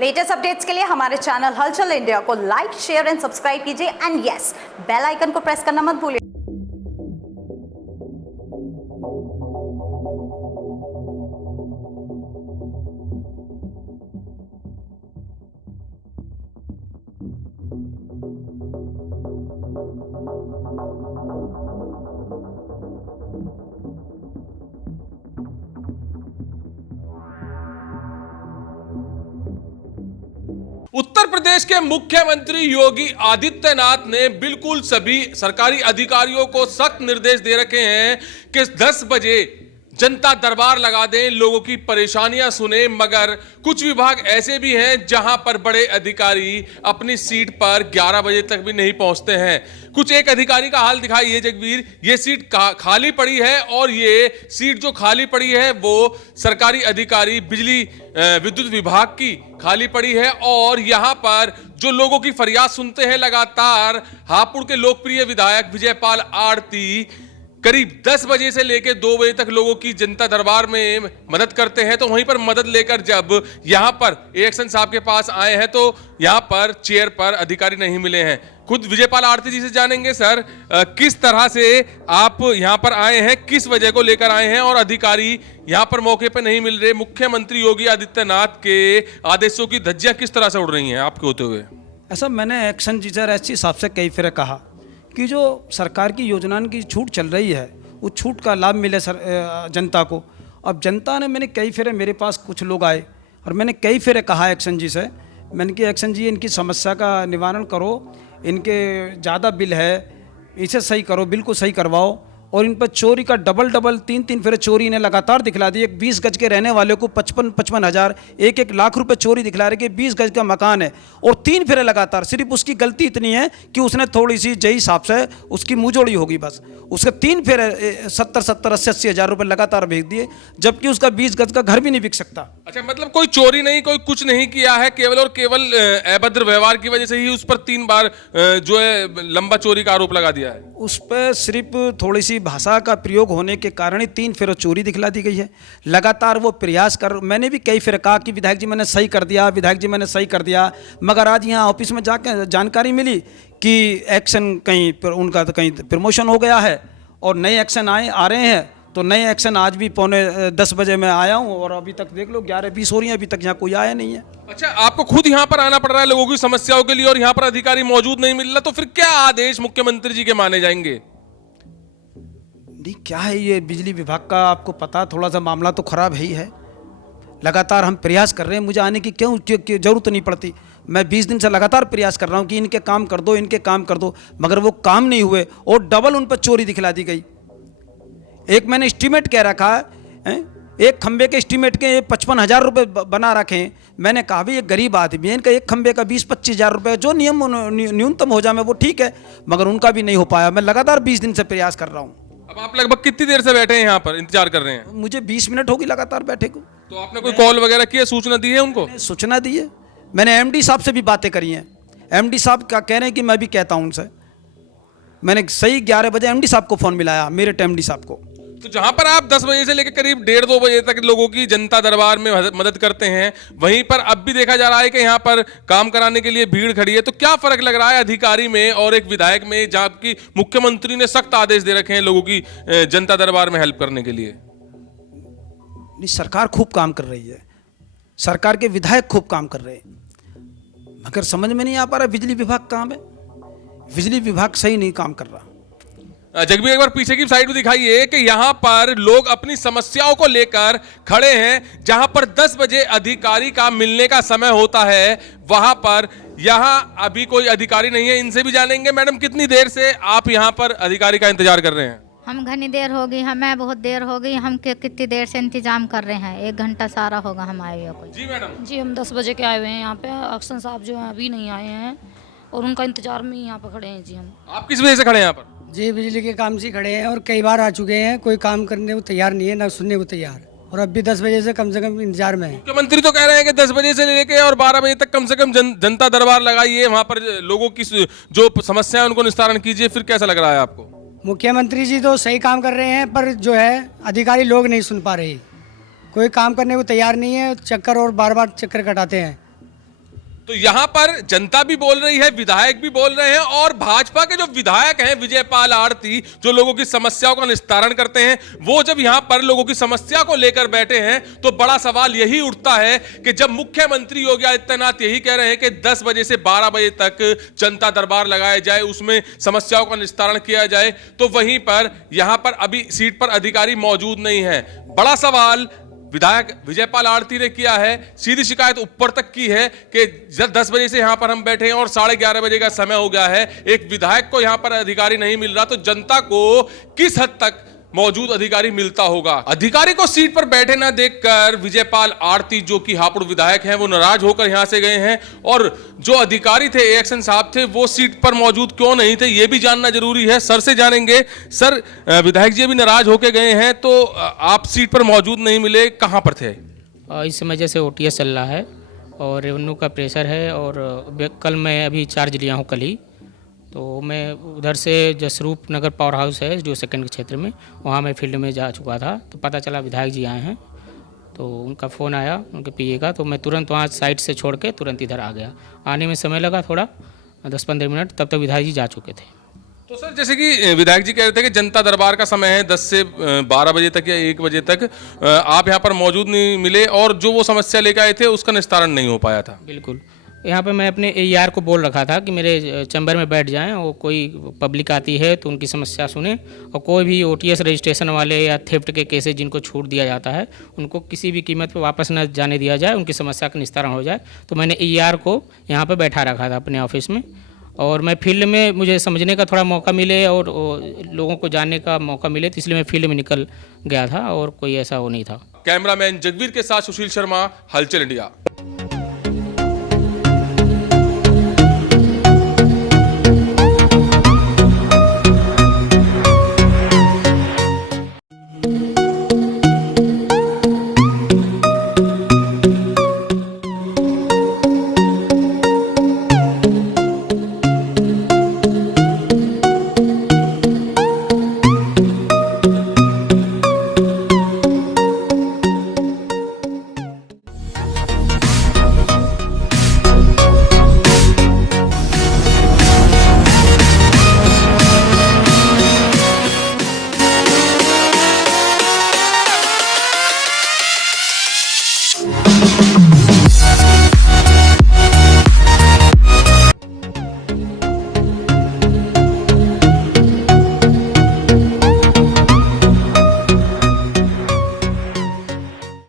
Latest updates के लिए हमारे चैनल हलचल इंडिया को लाइक, शेयर एंड सब्सक्राइब कीजिए एंड यस, बेल आइकन को प्रेस करना मत भूलिए। उत्तर प्रदेश के मुख्यमंत्री योगी आदित्यनाथ ने बिल्कुल सभी सरकारी अधिकारियों को सख्त निर्देश दे रखे हैं कि 10 बजे जनता दरबार लगा दें, लोगों की परेशानियां सुने। मगर कुछ विभाग ऐसे भी हैं जहां पर बड़े अधिकारी अपनी सीट पर 11 बजे तक भी नहीं पहुंचते हैं। कुछ एक अधिकारी का हाल दिखाइए जगवीर, ये सीट खाली पड़ी है और ये सीट जो खाली पड़ी है वो सरकारी अधिकारी बिजली विद्युत विभाग की खाली पड़ी है। और यहां पर जो लोगों की फरियाद सुनते हैं लगातार, हापुड़ के लोकप्रिय विधायक विजयपाल आरती करीब 10 बजे से लेकर 2 बजे तक लोगों की जनता दरबार में मदद करते हैं। तो वहीं पर मदद लेकर जब यहां पर एक्शन साहब के पास आए हैं तो यहां पर चेयर पर अधिकारी नहीं मिले हैं। खुद विजयपाल आरती जी से जानेंगे, सर किस तरह से आप यहां पर आए हैं, किस वजह को लेकर आए हैं और अधिकारी यहां पर मौके पर नहीं मिल रहे, मुख्यमंत्री योगी आदित्यनाथ के आदेशों की धज्जियां किस तरह से उड़ रही हैं आपके होते हुए? ऐसा मैंने एक्शन टीचर एससी साहब से कई फिर कहा कि जो सरकार की योजनाओं की छूट चल रही है उस छूट का लाभ मिले जनता को। अब जनता ने, मैंने कई फिर, मेरे पास कुछ लोग आए और मैंने कई फिर कहा एक्शन जी से, मैंने कि एक्शन जी इनकी समस्या का निवारण करो, इनके ज़्यादा बिल है इसे सही करो, बिल को सही करवाओ। और इन पर चोरी का डबल 3 फिर चोरी इन्हें लगातार दिखला दी। एक 20 गज के रहने वाले को 55 हज़ार 1 लाख रुपए चोरी दिखला रहे कि 20 गज का मकान है और 3 फिर लगातार। सिर्फ उसकी गलती इतनी है कि उसने थोड़ी सी जय हिसाब से उसकी मुंहजोड़ी होगी, बस उसके 3 फिर 70 80 हज़ार रुपये लगातार भेज दिए, जबकि उसका 20 गज का घर भी नहीं बिक सकता। अच्छा, मतलब कोई चोरी नहीं, कोई कुछ नहीं किया है, केवल और केवल अभद्र व्यवहार की वजह से ही उस पर 3 बार जो है लंबा चोरी का आरोप लगा दिया है। उस पर सिर्फ थोड़ी सी भाषा का प्रयोग होने के कारण ही 3 फिर चोरी दिखला दी गई है। लगातार वो प्रयास कर, मैंने भी कई फिर कहा कि विधायक जी मैंने सही कर दिया, विधायक जी मैंने सही कर दिया। मगर आज यहाँ ऑफिस में जाकर जानकारी मिली कि एक्शन कहीं पर उनका तो कहीं प्रमोशन हो गया है और नए एक्शन आ रहे हैं। तो नए एक्शन आज भी 9:45 बजे मैं आया हूँ और अभी तक देख लो 11:20 हो रही है, अभी तक यहाँ कोई आया नहीं है। अच्छा, आपको खुद यहाँ पर आना पड़ रहा है लोगों की समस्याओं के लिए और यहाँ पर अधिकारी मौजूद नहीं मिल रहा, तो फिर क्या आदेश मुख्यमंत्री जी के माने जाएंगे? नहीं, क्या है ये बिजली विभाग का, आपको पता थोड़ा सा मामला तो खराब है ही है। लगातार हम प्रयास कर रहे हैं, मुझे आने की क्यों जरूरत नहीं पड़ती। मैं 20 दिन से लगातार प्रयास कर रहा हूँ कि इनके काम कर दो, इनके काम कर दो, मगर वो काम नहीं हुए और डबल उन पर चोरी दिखला दी गई। एक मैंने एस्टीमेट कह रखा है, एक खंबे के एस्टीमेट के 55 हज़ार रुपये बना रखे हैं। मैंने कहा भाई एक गरीब आदमी है, इनका एक खंबे का 20-25 हज़ार रुपये जो नियम न्यूनतम हो जाए वो ठीक है, मगर उनका भी नहीं हो पाया। मैं लगातार 20 दिन से प्रयास कर रहा हूँ। अब आप लगभग कितनी देर से बैठे हैं यहाँ पर, इंतजार कर रहे हैं? मुझे 20 मिनट होगी लगातार बैठे को। तो आपने कोई कॉल वगैरह की है, सूचना दी है उनको? सूचना दी है, मैंने एमडी साहब से भी बातें करी हैं। एमडी साहब क्या कह रहे हैं कि मैं भी कहता हूँ उनसे। मैंने सही 11 बजे एमडी साहब को फ़ोन मिलाया, मेरे एमडी साहब को। तो जहां पर आप 10 बजे से लेकर करीब 1:30-2 बजे तक लोगों की जनता दरबार में मदद करते हैं, वहीं पर अब भी देखा जा रहा है कि यहाँ पर काम कराने के लिए भीड़ खड़ी है। तो क्या फर्क लग रहा है अधिकारी में और एक विधायक में, जबकि मुख्यमंत्री ने सख्त आदेश दे रखे हैं लोगों की जनता दरबार में हेल्प करने के लिए? नहीं, सरकार खूब काम कर रही है, सरकार के विधायक खूब काम कर रहे हैं, मगर समझ में नहीं आ पा रहा बिजली विभाग कहाँ है। बिजली विभाग सही नहीं काम कर रहा। जगबीर, एक बार पीछे की साइड भी दिखाइए कि यहाँ पर लोग अपनी समस्याओं को लेकर खड़े हैं। जहां पर 10 बजे अधिकारी का मिलने का समय होता है, वहां पर यहाँ अभी कोई अधिकारी नहीं है। इनसे भी जानेंगे। मैडम, कितनी देर से आप यहाँ पर अधिकारी का इंतजार कर रहे हैं? हम घनी देर हो गई, हमें बहुत देर हो गई। हम कितनी देर से इंतजाम कर रहे हैं, 1 घंटा सारा होगा हम आए हुए। कोई जी मैडम। जी, हम 10 बजे के आए हुए हैं यहाँ पे। एक्शन साहब जो हैं अभी नहीं आए हैं और उनका इंतजार में यहाँ पे खड़े हैं। जी, हम। आप किस वजह से खड़े हैं यहाँ पर? जी, बिजली के काम से खड़े हैं और कई बार आ चुके हैं, कोई काम करने को तैयार नहीं है, ना सुनने को तैयार, और अब भी 10 बजे से कम इंतजार में है। मुख्यमंत्री तो कह रहे हैं कि 10 बजे से लेके और 12 बजे तक कम से कम जनता दरबार लगाइए, वहां पर लोगों की जो समस्या है उनको निस्तारण कीजिए। फिर कैसा लग रहा है आपको? मुख्यमंत्री जी तो सही काम कर रहे हैं, पर जो है अधिकारी लोग नहीं सुन पा रहे, कोई काम करने को तैयार नहीं है, चक्कर और बार बार चक्कर कटाते हैं। तो यहां पर जनता भी बोल रही है, विधायक भी बोल रहे हैं और भाजपा के जो विधायक हैं विजयपाल आरती, जो लोगों की समस्याओं का निस्तारण करते हैं, वो जब यहां पर लोगों की समस्या को लेकर बैठे हैं तो बड़ा सवाल यही उठता है कि जब मुख्यमंत्री योगी आदित्यनाथ यही कह रहे हैं कि 10 बजे से 12 बजे तक जनता दरबार लगाया जाए, उसमें समस्याओं का निस्तारण किया जाए, तो वहीं पर यहां पर अभी सीट पर अधिकारी मौजूद नहीं है। बड़ा सवाल विधायक विजयपाल आरती ने किया है, सीधी शिकायत ऊपर तक की है कि जब 10 बजे से यहां पर हम बैठे हैं और 11:30 बजे का समय हो गया है, एक विधायक को यहां पर अधिकारी नहीं मिल रहा, तो जनता को किस हद तक मौजूद अधिकारी मिलता होगा। अधिकारी को सीट पर बैठे ना देखकर विजयपाल आरती, जो कि हापुड़ विधायक हैं, वो नाराज होकर यहां से गए हैं और जो अधिकारी थे एक्शन साहब थे, वो सीट पर मौजूद क्यों नहीं थे, ये भी जानना जरूरी है। सर से जानेंगे। सर, विधायक जी अभी नाराज होकर गए हैं, तो आप सीट पर मौजूद नहीं मिले, कहां पर थे? इस समय जैसे OTS चल रहा है और रेवेन्यू का प्रेशर है और कल मैं अभी चार्ज लिया हूँ कल ही, तो मैं उधर से जसरूप नगर पावर हाउस है जो सेकंड के क्षेत्र में, वहाँ मैं फील्ड में जा चुका था, तो पता चला विधायक जी आए हैं, तो उनका फ़ोन आया उनके PA का, तो मैं तुरंत वहाँ साइड से छोड़ के तुरंत इधर आ गया। आने में समय लगा थोड़ा 10-15 मिनट, तब तक विधायक जी जा चुके थे। तो सर, जैसे कि विधायक जी कह रहे थे कि जनता दरबार का समय है 10 से 12 बजे तक या 1 बजे तक, आप यहाँ पर मौजूद नहीं मिले और जो वो समस्या लेकर आए थे उसका निस्तारण नहीं हो पाया था। बिल्कुल, यहाँ पे मैं अपने AER को बोल रखा था कि मेरे चैम्बर में बैठ जाएं और कोई पब्लिक आती है तो उनकी समस्या सुने, और कोई भी OTS रजिस्ट्रेशन वाले या थेफ्ट के केसेस जिनको छूट दिया जाता है उनको किसी भी कीमत पे वापस न जाने दिया जाए, उनकी समस्या का निस्तारण हो जाए। तो मैंने AER को यहाँ पे बैठा रखा था अपने ऑफिस में, और मैं फील्ड में मुझे समझने का थोड़ा मौका मिले और लोगों को जानने का मौका मिले, तो इसलिए मैं फील्ड में निकल गया था और कोई ऐसा वो नहीं था। कैमरामैन जगवीर के साथ सुशील शर्मा, हलचल इंडिया।